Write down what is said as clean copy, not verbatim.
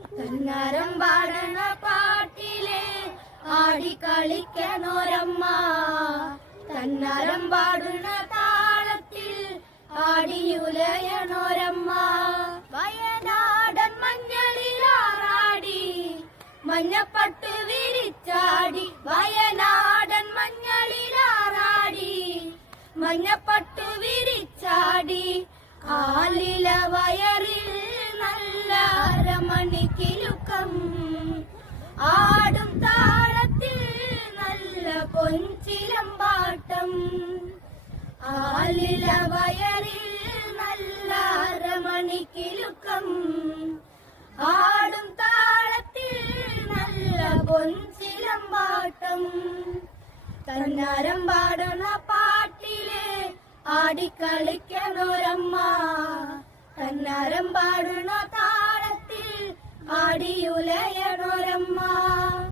കന്നാരം പാടണ പാട്ടിലെ ആടിക്കളിക്കണോരമ്മ, കന്നാരം പാടുന്ന താളത്തിൽ ആടിയുലയണോരമ്മ. വയനാടൻ മഞ്ഞളിലാറാടി മഞ്ഞപ്പട്ട് വിരിച്ചാടി, വയനാടൻ മഞ്ഞളിലാറാടി മഞ്ഞപ്പട്ട് വിരിച്ചാടി. ആലില വയറിൽ നല്ല അരമണിക്കിലുക്കം, ആടും താളത്തിൽ നല്ല പൊൻചിലമ്പാട്ടം. ആലില വയറിൽ നല്ല അരമണിക്കിലുക്കം, ആടും താളത്തിൽ നല്ല പൊൻചിലമ്പാട്ടം. കന്നാരം പാടണ പാട്ടിലെ ആടിക്കളിക്കണോരമ്മ, കന്നാരം പാടുന്ന താളത്തിൽ ആടിയുലയണോരമ്മ.